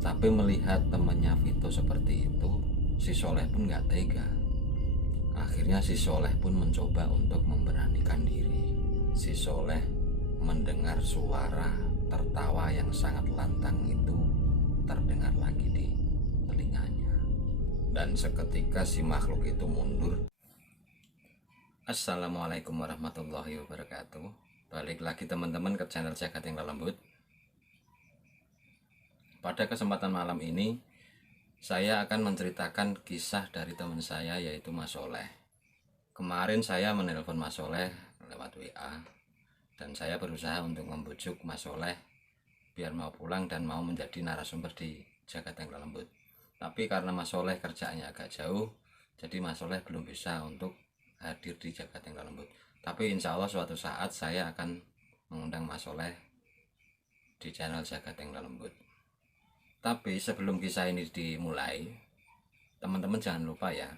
Tapi melihat temannya Vito seperti itu, si Soleh pun gak tega. Akhirnya si Soleh pun mencoba untuk memberanikan diri. Si Soleh mendengar suara tertawa yang sangat lantang itu terdengar lagi di telinganya. Dan seketika si makhluk itu mundur. Assalamualaikum warahmatullahi wabarakatuh. Balik lagi teman-teman ke channel Jagat yang Lembut. Pada kesempatan malam ini saya akan menceritakan kisah dari teman saya, yaitu Mas Soleh. Kemarin saya menelpon Mas Soleh lewat WA, dan saya berusaha untuk membujuk Mas Soleh biar mau pulang dan mau menjadi narasumber di Jagat yang Lembut. Tapi karena Mas Soleh kerjaannya agak jauh, jadi Mas Soleh belum bisa untuk hadir di Jagat yang Lembut. Tapi insya Allah suatu saat saya akan mengundang Mas Soleh di channel Jagat yang Lembut. Tapi sebelum kisah ini dimulai, teman-teman jangan lupa ya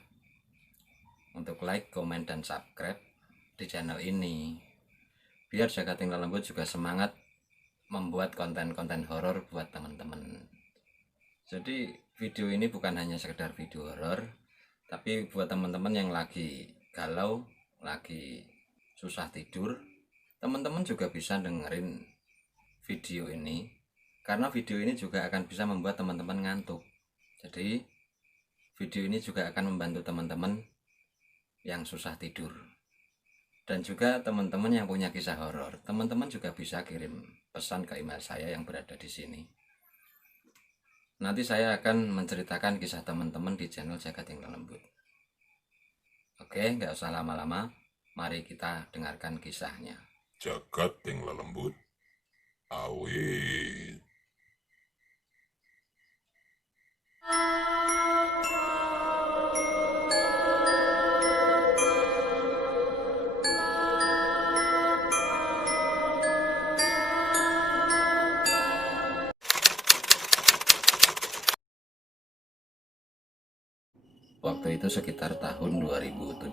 untuk like, komen, dan subscribe di channel ini, biar Jagat yang Lembut juga semangat membuat konten-konten horor buat teman-teman. Jadi video ini bukan hanya sekedar video horor, tapi buat teman-teman yang lagi galau, lagi susah tidur, teman-teman juga bisa dengerin video ini, karena video ini juga akan bisa membuat teman-teman ngantuk. Jadi video ini juga akan membantu teman-teman yang susah tidur. Dan juga teman-teman yang punya kisah horor, teman-teman juga bisa kirim pesan ke email saya yang berada di sini. Nanti saya akan menceritakan kisah teman-teman di channel Jagat yang Lembut. Oke, nggak usah lama-lama, mari kita dengarkan kisahnya. Jagat yang Lembut, awet. Waktu itu sekitar tahun 2017.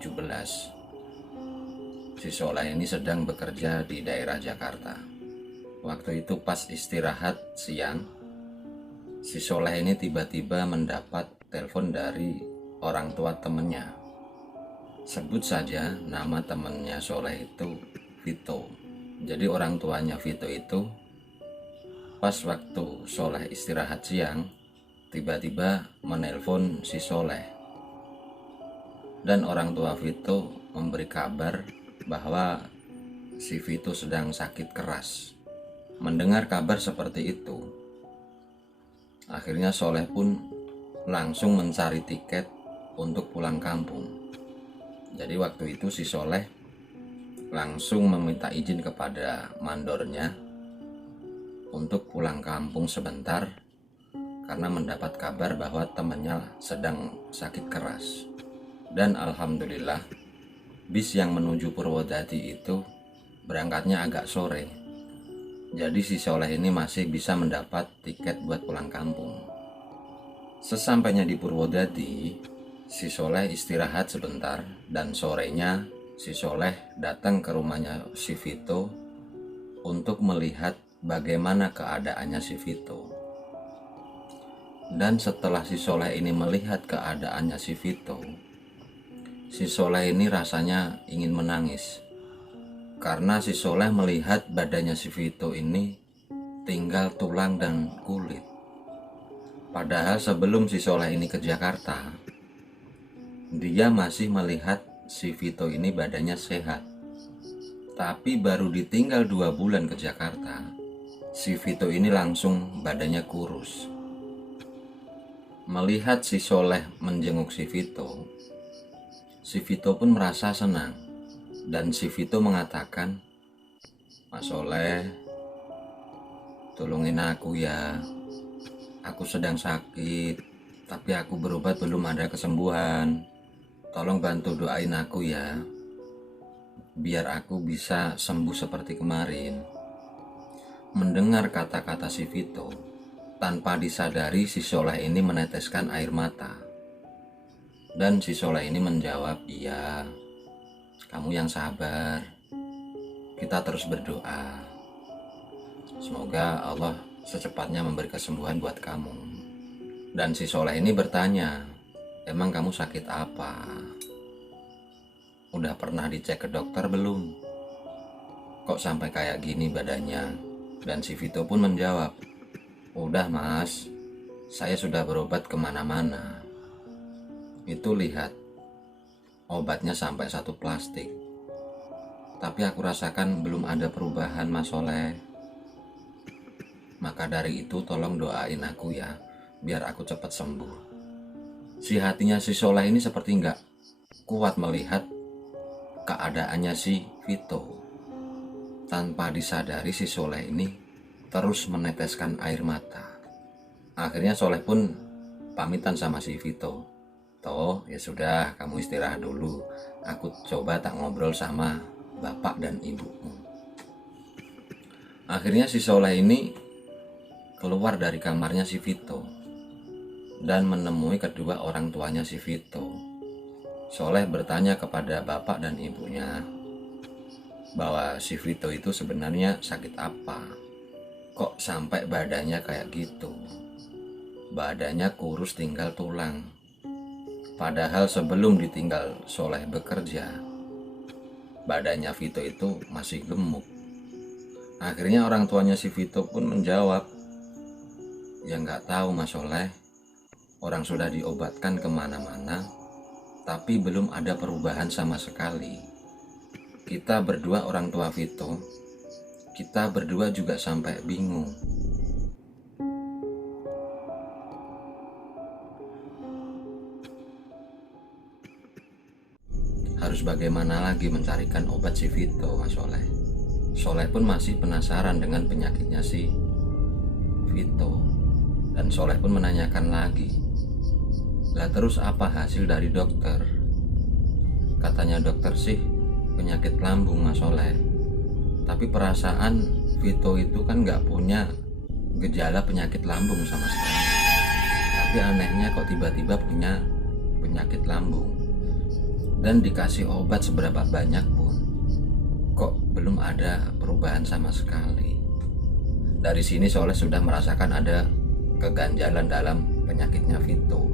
Si Soleh ini sedang bekerja di daerah Jakarta. Waktu itu pas istirahat siang, si Soleh ini tiba-tiba mendapat telepon dari orang tua temennya. Sebut saja nama temennya Soleh itu Vito. Jadi orang tuanya Vito itu pas waktu Soleh istirahat siang, tiba-tiba menelpon si Soleh. Dan orang tua Vito memberi kabar bahwa si Vito sedang sakit keras. Mendengar kabar seperti itu, akhirnya Soleh pun langsung mencari tiket untuk pulang kampung. Jadi waktu itu si Soleh langsung meminta izin kepada mandornya untuk pulang kampung sebentar karena mendapat kabar bahwa temannya sedang sakit keras. Dan alhamdulillah bis yang menuju Purwodadi itu berangkatnya agak sore. Jadi si Soleh ini masih bisa mendapat tiket buat pulang kampung. Sesampainya di Purwodadi, si Soleh istirahat sebentar, dan sorenya si Soleh datang ke rumahnya si Vito untuk melihat bagaimana keadaannya si Vito. Dan setelah si Soleh ini melihat keadaannya si Vito, si Soleh ini rasanya ingin menangis karena si Soleh melihat badannya si Vito ini tinggal tulang dan kulit. Padahal sebelum si Soleh ini ke Jakarta, dia masih melihat si Vito ini badannya sehat. Tapi baru ditinggal 2 bulan ke Jakarta, si Vito ini langsung badannya kurus. Melihat si Soleh menjenguk si Vito pun merasa senang, dan si Vito mengatakan, "Mas Soleh, tolongin aku ya, aku sedang sakit, tapi aku berobat belum ada kesembuhan. Tolong bantu doain aku ya, biar aku bisa sembuh seperti kemarin." Mendengar kata-kata si Vito, tanpa disadari si Soleh ini meneteskan air mata. Dan si Soleh ini menjawab, "Iya, kamu yang sabar, kita terus berdoa. Semoga Allah secepatnya memberi kesembuhan buat kamu." Dan si Soleh ini bertanya, emang kamu sakit apa? Udah pernah dicek ke dokter belum? Kok sampai kayak gini badannya? Dan si Vito pun menjawab, udah mas, saya sudah berobat kemana-mana. Itu lihat, obatnya sampai 1 plastik. Tapi aku rasakan belum ada perubahan mas Soleh. Maka dari itu tolong doain aku ya, biar aku cepat sembuh. Si hatinya si Soleh ini seperti nggak kuat melihat keadaannya si Vito. Tanpa disadari si Soleh ini terus meneteskan air mata. Akhirnya Soleh pun pamitan sama si Vito. Toh ya sudah, kamu istirahat dulu. Aku coba tak ngobrol sama bapak dan ibumu. Akhirnya si Soleh ini keluar dari kamarnya si Vito dan menemui kedua orang tuanya si Vito. Soleh bertanya kepada bapak dan ibunya bahwa si Vito itu sebenarnya sakit apa, kok sampai badannya kayak gitu. Badannya kurus tinggal tulang, padahal sebelum ditinggal Soleh bekerja, badannya Vito itu masih gemuk. Akhirnya orang tuanya si Vito pun menjawab, ya nggak tahu mas Soleh, orang sudah diobatkan kemana-mana tapi belum ada perubahan sama sekali. Kita berdua orang tua Vito, kita berdua juga sampai bingung. Harus bagaimana lagi mencarikan obat si Vito, mas Soleh. Soleh pun masih penasaran dengan penyakitnya si Vito. Dan Soleh pun menanyakan lagi, lah terus apa hasil dari dokter? Katanya dokter sih penyakit lambung mas Soleh. Tapi perasaan Vito itu kan gak punya gejala penyakit lambung sama sekali. Tapi anehnya kok tiba-tiba punya penyakit lambung. Dan dikasih obat seberapa banyak pun kok belum ada perubahan sama sekali. Dari sini Soleh sudah merasakan ada keganjalan dalam penyakitnya Vito.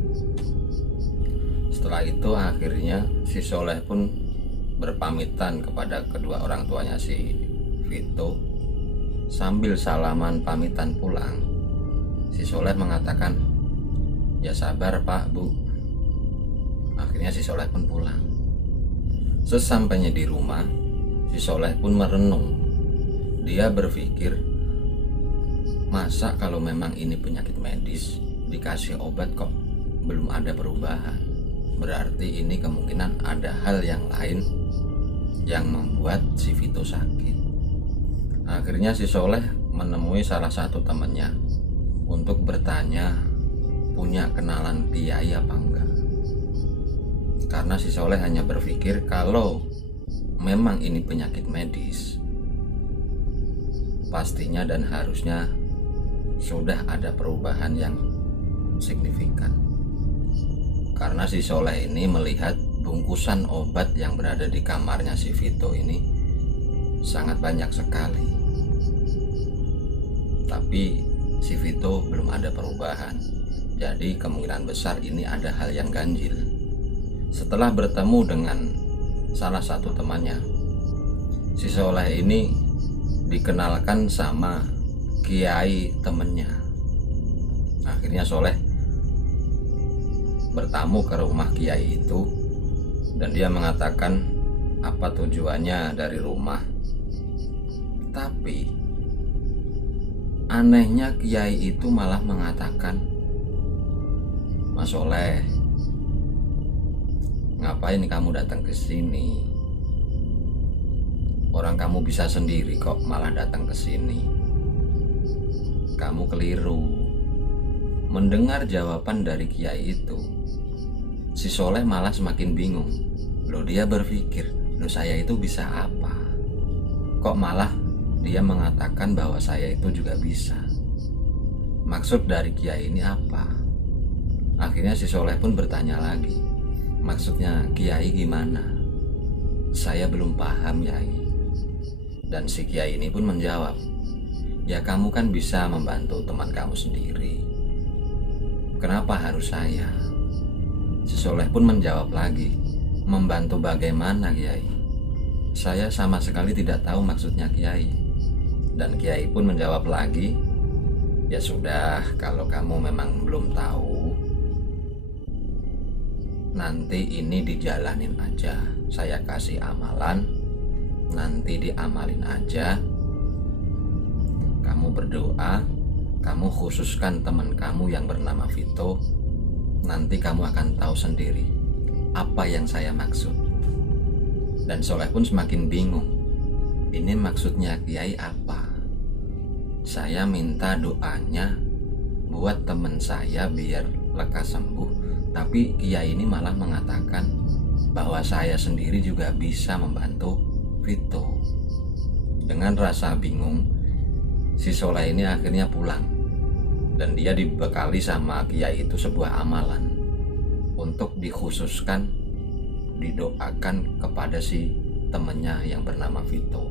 Setelah itu akhirnya si Soleh pun berpamitan kepada kedua orang tuanya si Vito. Sambil salaman pamitan pulang, si Soleh mengatakan, ya sabar pak bu. Akhirnya si Soleh pun pulang. Sesampainya di rumah, si Soleh pun merenung. Dia berpikir, masa kalau memang ini penyakit medis dikasih obat kok belum ada perubahan, berarti ini kemungkinan ada hal yang lain yang membuat si Vito sakit. Akhirnya si Soleh menemui salah satu temannya untuk bertanya punya kenalan kiai apa enggak. Karena si Soleh hanya berpikir kalau memang ini penyakit medis, pastinya dan harusnya sudah ada perubahan yang signifikan. Karena si Soleh ini melihat bungkusan obat yang berada di kamarnya si Vito ini sangat banyak sekali. Tapi si Vito belum ada perubahan. Jadi kemungkinan besar ini ada hal yang ganjil. Setelah bertemu dengan salah satu temannya, si Soleh ini dikenalkan sama kiai temennya. Akhirnya Soleh bertamu ke rumah kiai itu dan dia mengatakan apa tujuannya dari rumah. Tapi anehnya kiai itu malah mengatakan, Mas Soleh, ngapain kamu datang ke sini? Orang kamu bisa sendiri kok malah datang ke sini. Kamu keliru. Mendengar jawaban dari kiai itu, si Soleh malah semakin bingung. Loh, dia berpikir, loh saya itu bisa apa? Kok malah dia mengatakan bahwa saya itu juga bisa? Maksud dari kiai ini apa? Akhirnya si Soleh pun bertanya lagi, maksudnya kiai gimana? Saya belum paham yai. Dan si kiai ini pun menjawab, ya kamu kan bisa membantu teman kamu sendiri. kenapa harus saya? Si Soleh pun menjawab lagi, membantu bagaimana Kiai? Saya sama sekali tidak tahu maksudnya Kiai. Dan Kiai pun menjawab lagi, ya sudah, kalau kamu memang belum tahu, nanti ini dijalanin aja. Saya kasih amalan, nanti diamalin aja. Kamu berdoa, kamu khususkan teman kamu yang bernama Vito. Nanti kamu akan tahu sendiri apa yang saya maksud. Dan Soleh pun semakin bingung. Ini maksudnya Kiai apa? Saya minta doanya buat teman saya biar lekas sembuh, tapi Kiai ini malah mengatakan bahwa saya sendiri juga bisa membantu Vito. Dengan rasa bingung, si Soleh ini akhirnya pulang, dan dia dibekali sama Kiai itu sebuah amalan untuk dikhususkan, didoakan kepada si temennya yang bernama Vito.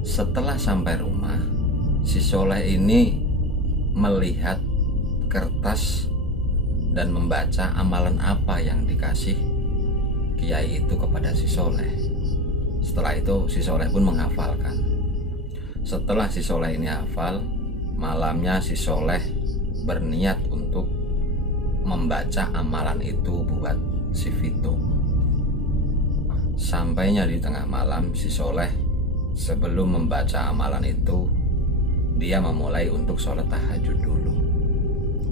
Setelah sampai rumah, si Soleh ini melihat kertas dan membaca amalan apa yang dikasih Kiai itu kepada si Soleh. Setelah itu si Soleh pun menghafalkan. Setelah si Soleh ini hafal, malamnya si Soleh berniat untuk membaca amalan itu buat si Vito. Sampainya di tengah malam, si Soleh sebelum membaca amalan itu, dia memulai untuk sholat tahajud dulu.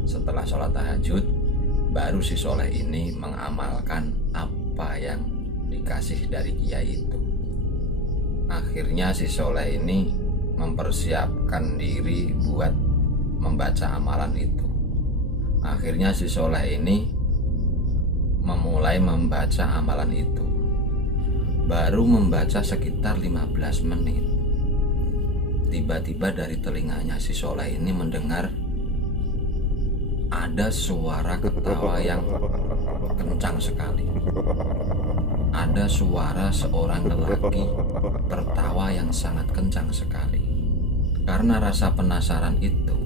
Setelah sholat tahajud, baru si Soleh ini mengamalkan apa yang dikasih dari Kiai itu. Akhirnya si Soleh ini mempersiapkan diri buat membaca amalan itu. Akhirnya si Soleh ini memulai membaca amalan itu. Baru membaca sekitar 15 menit. Tiba-tiba dari telinganya si Soleh ini mendengar ada suara ketawa yang kencang sekali. Ada suara seorang lelaki tertawa yang sangat kencang sekali. Karena rasa penasaran itu,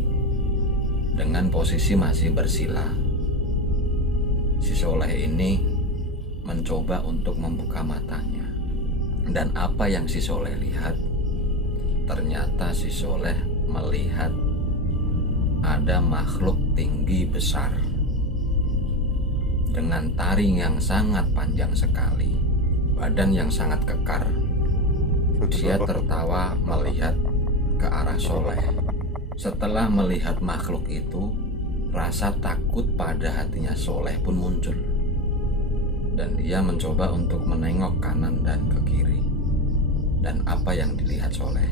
dengan posisi masih bersila, si Soleh ini mencoba untuk membuka matanya. Dan apa yang si Soleh lihat? Ternyata si Soleh melihat ada makhluk tinggi besar dengan taring yang sangat panjang sekali, badan yang sangat kekar. Dia tertawa melihat ke arah Soleh. Setelah melihat makhluk itu, rasa takut pada hatinya Soleh pun muncul, dan dia mencoba untuk menengok kanan dan ke kiri. Dan apa yang dilihat Soleh?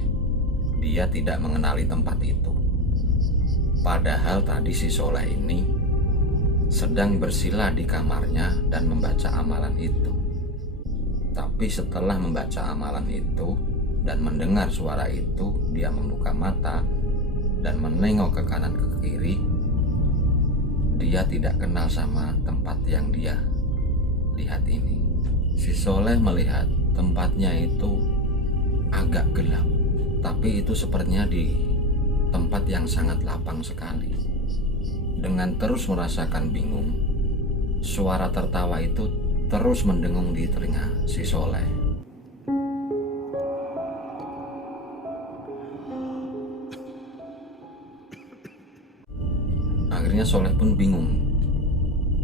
Dia tidak mengenali tempat itu. Padahal tadi si Soleh ini sedang bersila di kamarnya dan membaca amalan itu. Tapi setelah membaca amalan itu dan mendengar suara itu, dia membuka mata dan menengok ke kanan ke kiri. Dia tidak kenal sama tempat yang dia lihat ini. Si Soleh melihat tempatnya itu agak gelap, tapi itu sepertinya di tempat yang sangat lapang sekali. Dengan terus merasakan bingung, suara tertawa itu terus mendengung di telinga si Soleh. Akhirnya Soleh pun bingung,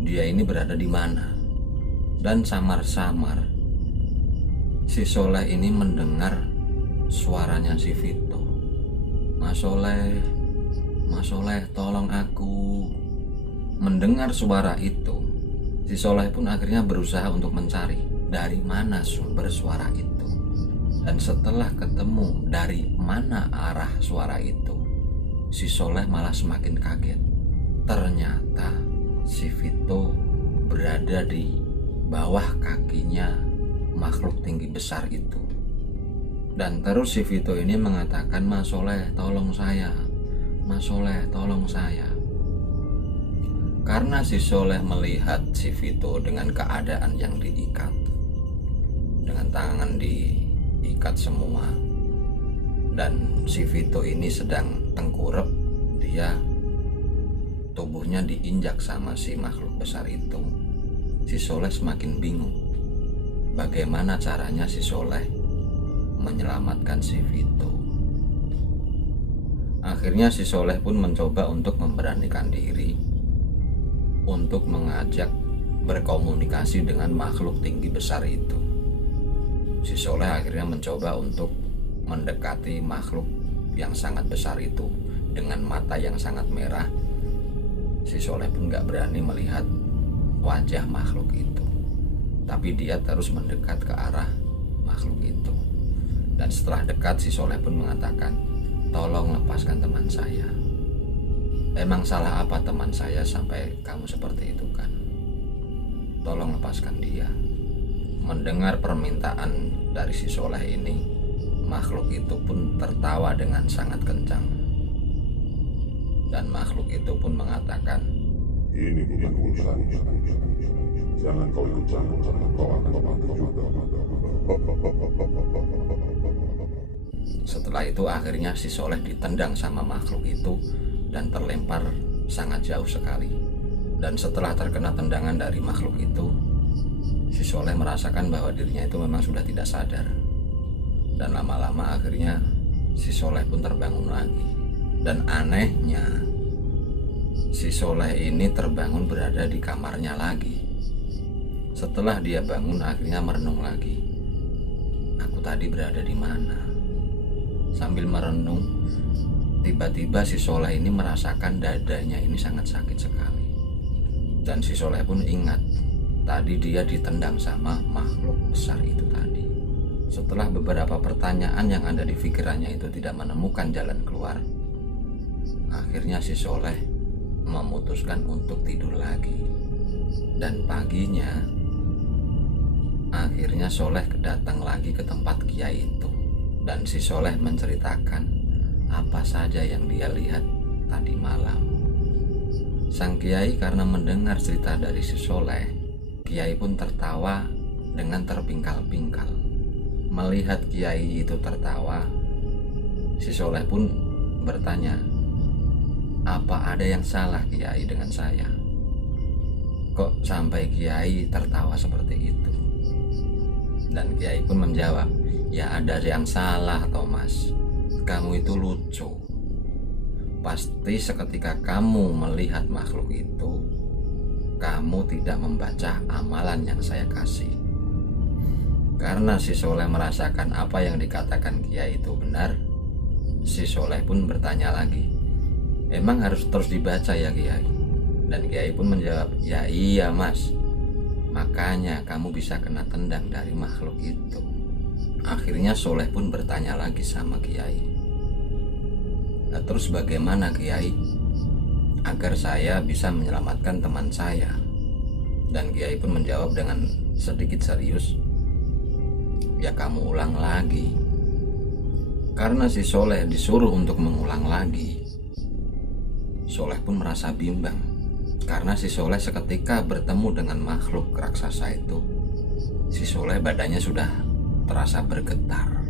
dia ini berada di mana. Dan samar-samar si Soleh ini mendengar suaranya si Vito. Mas Soleh, tolong aku. Mendengar suara itu, si Soleh pun akhirnya berusaha untuk mencari dari mana sumber suara itu. Dan setelah ketemu dari mana arah suara itu, si Soleh malah semakin kaget. Ternyata si Vito berada di bawah kakinya makhluk tinggi besar itu. Dan terus si Vito ini mengatakan, Mas Soleh, tolong saya. Mas Soleh, tolong saya. Karena si Soleh melihat si Vito dengan keadaan yang diikat, dengan tangan diikat semua, dan si Vito ini sedang tengkurap, dia tubuhnya diinjak sama si makhluk besar itu, si Soleh semakin bingung bagaimana caranya si Soleh menyelamatkan si Vito. Akhirnya si Soleh pun mencoba untuk memberanikan diri untuk mengajak berkomunikasi dengan makhluk tinggi besar itu. Si Soleh akhirnya mencoba untuk mendekati makhluk yang sangat besar itu dengan mata yang sangat merah. Si Soleh pun gak berani melihat wajah makhluk itu, tapi dia terus mendekat ke arah makhluk itu. Dan setelah dekat, si Soleh pun mengatakan, "Tolong lepaskan teman saya. Emang salah apa teman saya sampai kamu seperti itu kan? Tolong lepaskan dia." Mendengar permintaan dari si Soleh ini, makhluk itu pun tertawa dengan sangat kencang. Dan makhluk itu pun mengatakan, Ini bukan urusan. Jangan kau ikut campur karena kau akan mati juga. setelah itu akhirnya si Soleh ditendang sama makhluk itu dan terlempar sangat jauh sekali. Dan setelah terkena tendangan dari makhluk itu, si Soleh merasakan bahwa dirinya itu memang sudah tidak sadar. Dan lama-lama akhirnya si Soleh pun terbangun lagi. Dan anehnya, si Soleh ini terbangun berada di kamarnya lagi. Setelah dia bangun akhirnya merenung lagi. Aku tadi berada di mana? Sambil merenung, tiba-tiba si Soleh ini merasakan dadanya ini sangat sakit sekali. Dan si Soleh pun ingat, tadi dia ditendang sama makhluk besar itu tadi. Setelah beberapa pertanyaan yang ada di pikirannya itu tidak menemukan jalan keluar, akhirnya si Soleh memutuskan untuk tidur lagi. Dan paginya, akhirnya Soleh datang lagi ke tempat kiai itu. Dan si Soleh menceritakan apa saja yang dia lihat tadi malam. Sang kiai karena mendengar cerita dari si Soleh, kiai pun tertawa dengan terpingkal-pingkal. Melihat kiai itu tertawa, si Soleh pun bertanya, "Apa ada yang salah kiai dengan saya? Kok sampai kiai tertawa seperti itu?" Dan kiai pun menjawab, "Ya ada yang salah Thomas, kamu itu lucu. Pasti seketika kamu melihat makhluk itu, kamu tidak membaca amalan yang saya kasih." Karena si Soleh merasakan apa yang dikatakan kiai itu benar, si Soleh pun bertanya lagi, "Emang harus terus dibaca ya kiai?" Dan kiai pun menjawab, "Ya iya mas, makanya kamu bisa kena tendang dari makhluk itu." Akhirnya Soleh pun bertanya lagi sama kiai, "Nah, terus bagaimana kiai agar saya bisa menyelamatkan teman saya?" Dan kiai pun menjawab dengan sedikit serius, "Ya kamu ulang lagi." Karena si Soleh disuruh untuk mengulang lagi, Soleh pun merasa bimbang. Karena si Soleh seketika bertemu dengan makhluk raksasa itu, si Soleh badannya sudah terasa bergetar.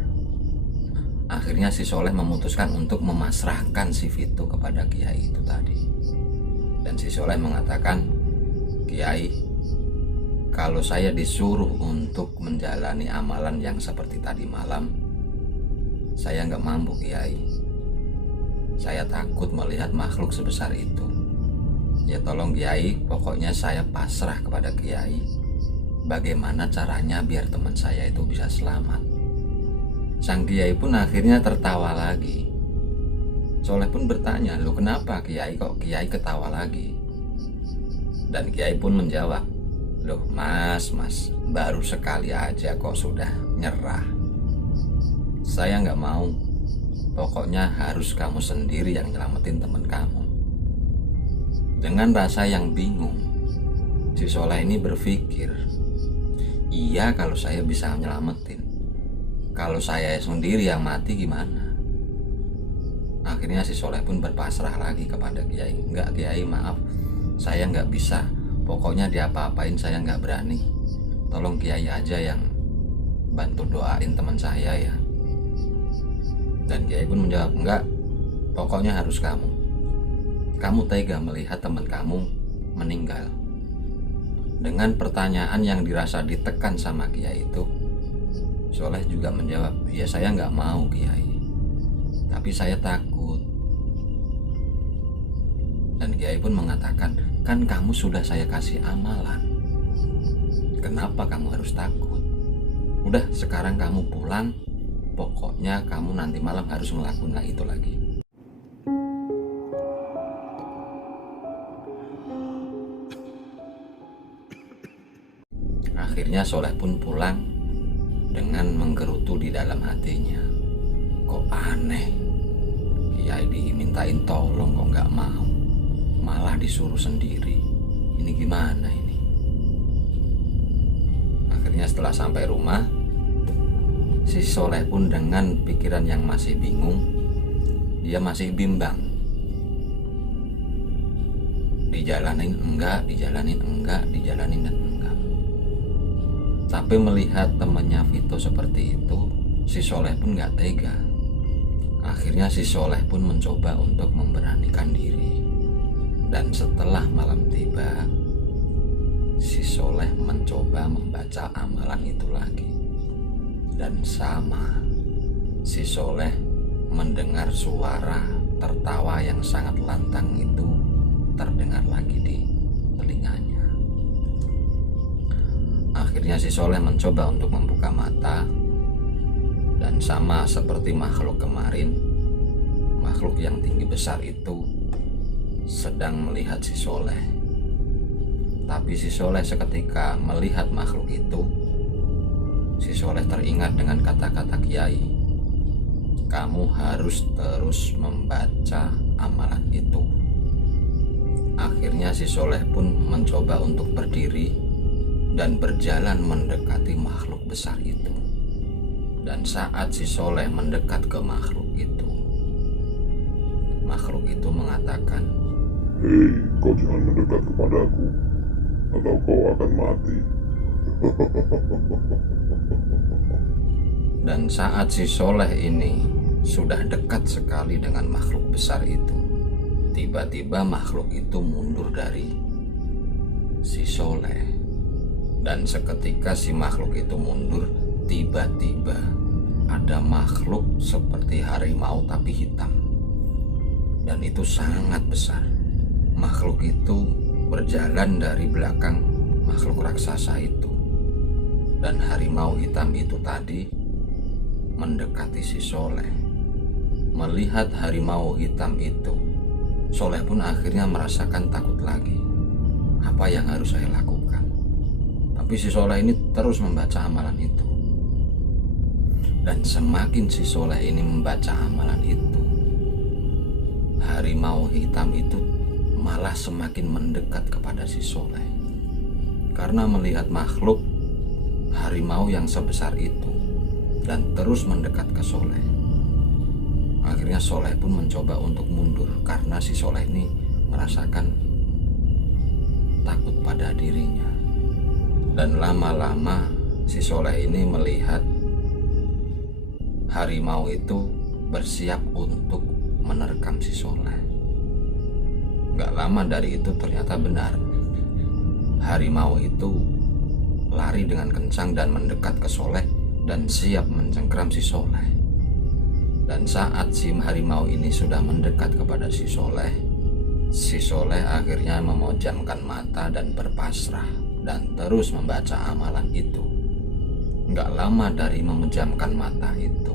Akhirnya si Soleh memutuskan untuk memasrahkan si Vito kepada kiai itu tadi. Dan si Soleh mengatakan, "Kiai, kalau saya disuruh untuk menjalani amalan yang seperti tadi malam, saya nggak mampu kiai. Saya takut melihat makhluk sebesar itu. Ya tolong kiai, pokoknya saya pasrah kepada kiai. Bagaimana caranya biar teman saya itu bisa selamat?" Sang kiai pun akhirnya tertawa lagi. Soleh pun bertanya, "Loh kenapa kiai kok kiai ketawa lagi?" Dan kiai pun menjawab, "Loh mas, baru sekali aja kok sudah nyerah. Saya nggak mau. Pokoknya harus kamu sendiri yang nyelamatin teman kamu." Dengan rasa yang bingung, si Soleh ini berpikir, iya kalau saya bisa nyelamatin, kalau saya sendiri yang mati gimana? Akhirnya si Soleh pun berpasrah lagi kepada kiai. "Enggak kiai, maaf, saya nggak bisa. Pokoknya diapa-apain saya nggak berani. Tolong kiai aja yang bantu doain teman saya ya." Dan kiai pun menjawab, "Enggak, pokoknya harus kamu." kamu tega melihat teman kamu meninggal? Dengan pertanyaan yang dirasa ditekan sama Kiai itu, Soleh juga menjawab, ya saya nggak mau Kiai, tapi saya takut. Dan Kiai pun mengatakan, kan kamu sudah saya kasih amalan, kenapa kamu harus takut? Udah sekarang kamu pulang, pokoknya kamu nanti malam harus melakukan itu lagi. Akhirnya Soleh pun pulang dengan menggerutu di dalam hatinya. Kok aneh, Kiai dimintain tolong kok nggak mau, malah disuruh sendiri. Ini gimana ini? Akhirnya setelah sampai rumah, si Soleh pun dengan pikiran yang masih bingung, dia masih bimbang. Dijalanin enggak, dijalanin enggak, dijalanin dan enggak. Tapi melihat temannya Vito seperti itu, si Soleh pun gak tega. Akhirnya si Soleh pun mencoba untuk memberanikan diri. Dan setelah malam tiba, si Soleh mencoba membaca amalan itu lagi. Dan sama, si Soleh mendengar suara tertawa yang sangat lantang itu terdengar lagi di telinganya. Akhirnya si Soleh mencoba untuk membuka mata, dan sama seperti makhluk kemarin, makhluk yang tinggi besar itu sedang melihat si Soleh. Tapi si Soleh seketika melihat makhluk itu, si Soleh teringat dengan kata-kata Kiai, kamu harus terus membaca amalan itu. Akhirnya si Soleh pun mencoba untuk berdiri dan berjalan mendekati makhluk besar itu. Dan saat si Soleh mendekat ke makhluk itu mengatakan, Hei, kau jangan mendekat kepadaku, atau kau akan mati. Dan saat si Soleh ini sudah dekat sekali dengan makhluk besar itu, tiba-tiba makhluk itu mundur dari si Soleh. Dan seketika si makhluk itu mundur, tiba-tiba ada makhluk seperti harimau tapi hitam. Dan itu sangat besar. Makhluk itu berjalan dari belakang makhluk raksasa itu. Dan harimau hitam itu tadi mendekati si Soleh. Melihat harimau hitam itu, Soleh pun akhirnya merasakan takut lagi. Apa yang harus saya lakukan? Tapi si Soleh ini terus membaca amalan itu. Dan semakin si Soleh ini membaca amalan itu, harimau hitam itu malah semakin mendekat kepada si Soleh. Karena melihat makhluk harimau yang sebesar itu dan terus mendekat ke Soleh. Akhirnya Soleh pun mencoba untuk mundur karena si Soleh ini merasakan takut pada dirinya. Dan lama-lama si Soleh ini melihat harimau itu bersiap untuk menerkam si Soleh. Gak lama dari itu ternyata benar, harimau itu lari dengan kencang dan mendekat ke Soleh dan siap mencengkram si Soleh. Dan saat si harimau ini sudah mendekat kepada si Soleh akhirnya memejamkan mata dan berpasrah dan terus membaca amalan itu. Gak lama dari memejamkan mata itu,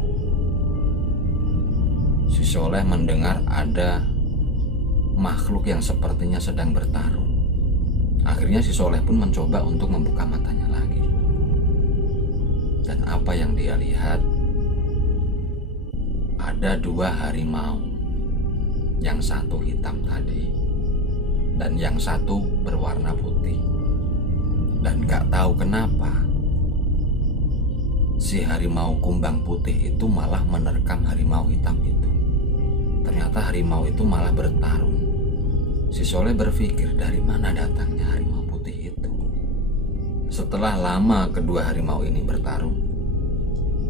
si Soleh mendengar ada makhluk yang sepertinya sedang bertarung. Akhirnya si Soleh pun mencoba untuk membuka matanya lagi. Dan apa yang dia lihat? Ada dua harimau, yang satu hitam tadi dan yang satu berwarna putih. Dan gak tahu kenapa si harimau kumbang putih itu malah menerkam harimau hitam itu. Ternyata harimau itu malah bertarung. Si Soleh berpikir dari mana datangnya harimau putih itu. Setelah lama kedua harimau ini bertarung,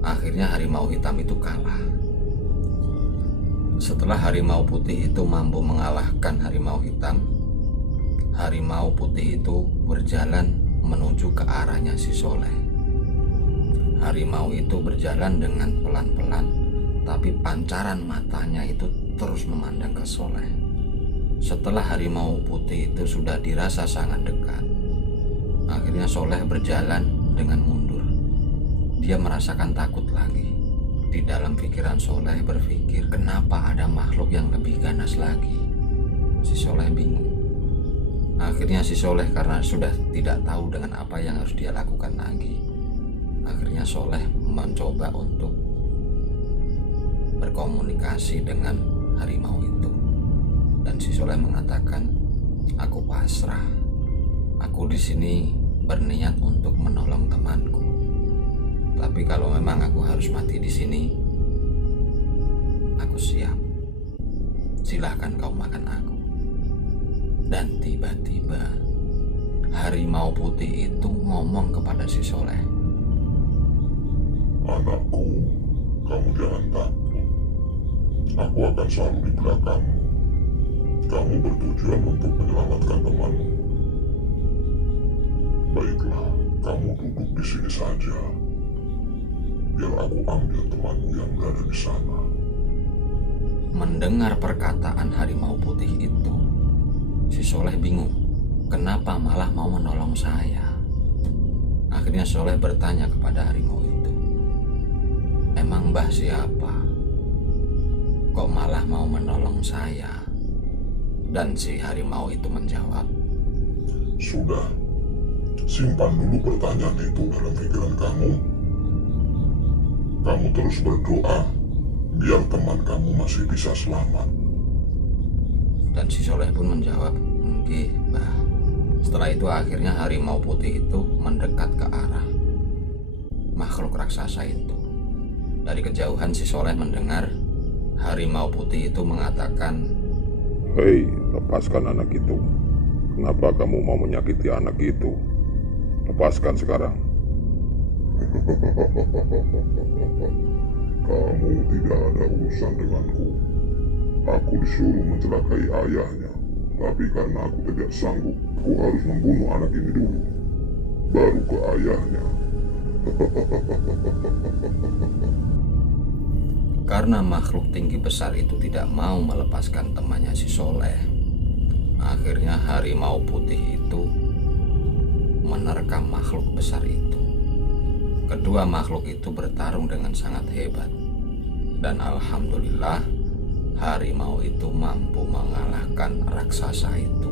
akhirnya harimau hitam itu kalah. Setelah harimau putih itu mampu mengalahkan harimau hitam, harimau putih itu berjalan menuju ke arahnya si Soleh. Harimau itu berjalan dengan pelan-pelan, tapi pancaran matanya itu terus memandang ke Soleh. Setelah harimau putih itu sudah dirasa sangat dekat, akhirnya Soleh berjalan dengan mundur. Dia merasakan takut lagi. Di dalam pikiran Soleh berpikir, kenapa ada makhluk yang lebih ganas lagi? Si Soleh bingung. Akhirnya si Soleh karena sudah tidak tahu dengan apa yang harus dia lakukan lagi, akhirnya Soleh mencoba untuk berkomunikasi dengan harimau itu. Dan si Soleh mengatakan, aku pasrah. Aku di sini berniat untuk menolong temanku. Tapi kalau memang aku harus mati di sini, aku siap. Silahkan kau makan aku. Dan tiba-tiba harimau putih itu ngomong kepada si Soleh, Anakku, kamu jangan takut. Aku akan selalu di belakangmu. Kamu bertujuan untuk menyelamatkan temanmu. Baiklah, kamu duduk di sini saja. Biar aku ambil temanmu yang berada di sana. Mendengar perkataan harimau putih itu, si Soleh bingung. Kenapa malah mau menolong saya? Akhirnya Soleh bertanya kepada harimau itu, emang Mbah siapa? Kok malah mau menolong saya? Dan si harimau itu menjawab, Sudah, simpan dulu pertanyaan itu dalam pikiran kamu. Kamu terus berdoa, biar teman kamu masih bisa selamat. dan si Soleh pun menjawab, nggih, Mbah. Setelah itu akhirnya harimau putih itu mendekat ke arah makhluk raksasa itu. Dari kejauhan si Soleh mendengar harimau putih itu mengatakan, Hei, lepaskan anak itu. Kenapa kamu mau menyakiti anak itu? Lepaskan sekarang. Kamu tidak ada urusan denganku. Aku disuruh mencelakai ayahnya. Tapi karena aku tidak sanggup, aku harus membunuh anak ini dulu. Baru ke ayahnya. karena makhluk tinggi besar itu tidak mau melepaskan temannya si Soleh. Akhirnya harimau putih itu menerkam makhluk besar itu. Kedua makhluk itu bertarung dengan sangat hebat. Dan alhamdulillah harimau itu mampu mengalahkan raksasa itu.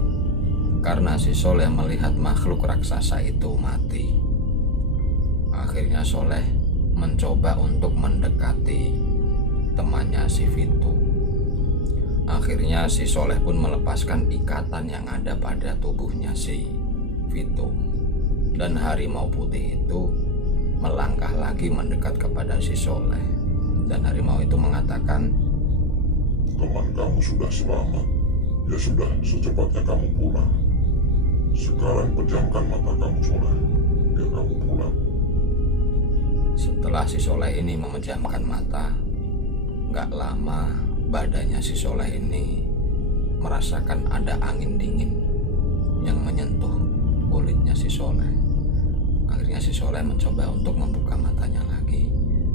Karena si Soleh melihat makhluk raksasa itu mati, akhirnya Soleh mencoba untuk mendekati temannya si Vito. Akhirnya si Soleh pun melepaskan ikatan yang ada pada tubuhnya si Vito. Dan harimau putih itu melangkah lagi mendekat kepada si Soleh. Dan harimau itu mengatakan, Teman kamu sudah selamat. Ya sudah, secepatnya kamu pulang. Sekarang pejamkan mata kamu, Soleh. Biar kamu pulang. setelah si Soleh ini memejamkan mata, gak lama badannya si Soleh ini merasakan ada angin dingin yang menyentuh kulitnya si Soleh. Akhirnya si Soleh mencoba untuk membuka matanya lagi,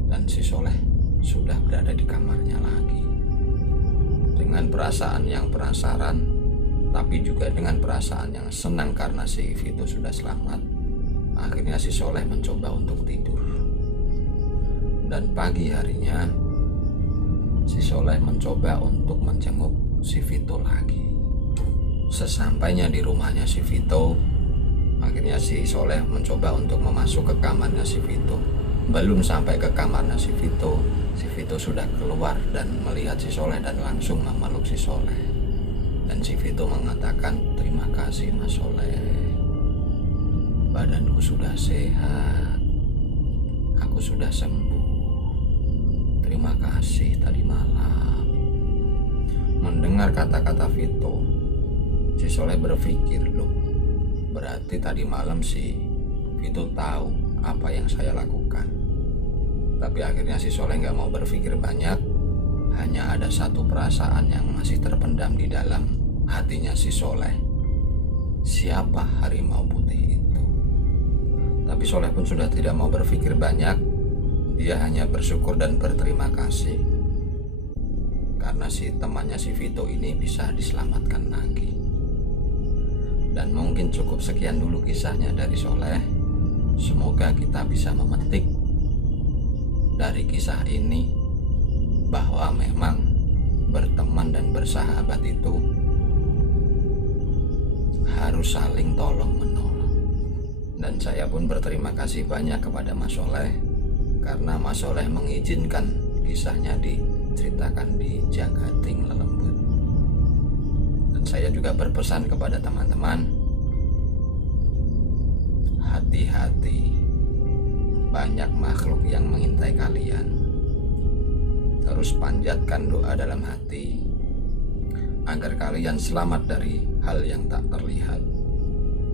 dan si Soleh sudah berada di kamarnya lagi. Dengan perasaan yang penasaran, tapi juga dengan perasaan yang senang karena si Vito sudah selamat, akhirnya si Soleh mencoba untuk tidur. Dan pagi harinya si Soleh mencoba untuk menjenguk si Vito lagi. Sesampainya di rumahnya si Vito, akhirnya si Soleh mencoba untuk memasuk ke kamarnya si Vito. Belum sampai ke kamarnya si Vito sudah keluar dan melihat si Soleh dan langsung memeluk si Soleh. Dan si Vito mengatakan, terima kasih Mas Soleh, badanku sudah sehat, aku sudah sembuh. Terima kasih tadi malam. Mendengar kata-kata Vito, si Soleh berpikir, loh, berarti tadi malam si Vito tahu apa yang saya lakukan. Tapi akhirnya si Soleh nggak mau berpikir banyak, hanya ada satu perasaan yang masih terpendam di dalam hatinya si Soleh. Siapa harimau putih itu? Tapi Soleh pun sudah tidak mau berpikir banyak. Dia hanya bersyukur dan berterima kasih karena si temannya si Vito ini bisa diselamatkan lagi. Dan mungkin cukup sekian dulu kisahnya dari Soleh. Semoga kita bisa memetik dari kisah ini bahwa memang berteman dan bersahabat itu harus saling tolong menolong. Dan saya pun berterima kasih banyak kepada Mas Soleh karena Mas Soleh mengizinkan kisahnya diceritakan di Jagating Lelembut. Dan saya juga berpesan kepada teman-teman, hati-hati, banyak makhluk yang mengintai kalian. Terus panjatkan doa dalam hati agar kalian selamat dari hal yang tak terlihat.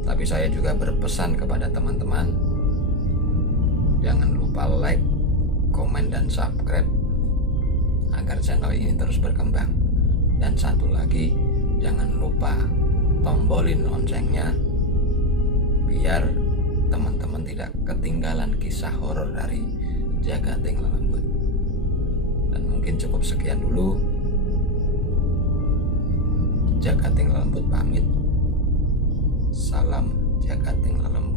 Tapi saya juga berpesan kepada teman-teman, jangan lupa like, komen, dan subscribe agar channel ini terus berkembang. Dan satu lagi, jangan lupa tombolin loncengnya biar teman-teman tidak ketinggalan kisah horor dari Jagating Lelembut. Dan mungkin cukup sekian dulu. Jagating Lelembut pamit. Salam Jagating Lelembut.